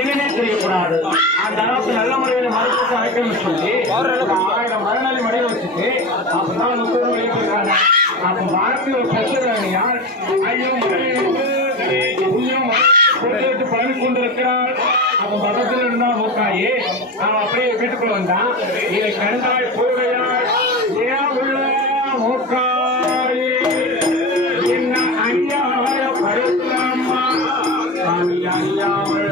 என்னன்னே தெரியக்கூடாது. அந்த அளவுக்கு நல்ல முறையில் மருத்துவத்தை அழைக்கணும்னு சொல்லி 1000 மரநாளி மடியில் வச்சுட்டு அப்பதான் முத்தூர் வெளியிட்டிருக்காங்க. அப்ப வாழ்க்கை ஒரு பிரச்சனையால் ஐயோ புரிஞ்சு பழனி கொண்டிருக்கிறார். அவன் பக்கத்தில் இருந்தா மூக்காயே அவன் அப்படியே வீட்டுக்குள்ள வந்தான். இதை கண்டாய் போவையாய் ஏன் உள்ள மூக்காயே என்ன ஐயா படுத்தலாமா ஐயா தவறு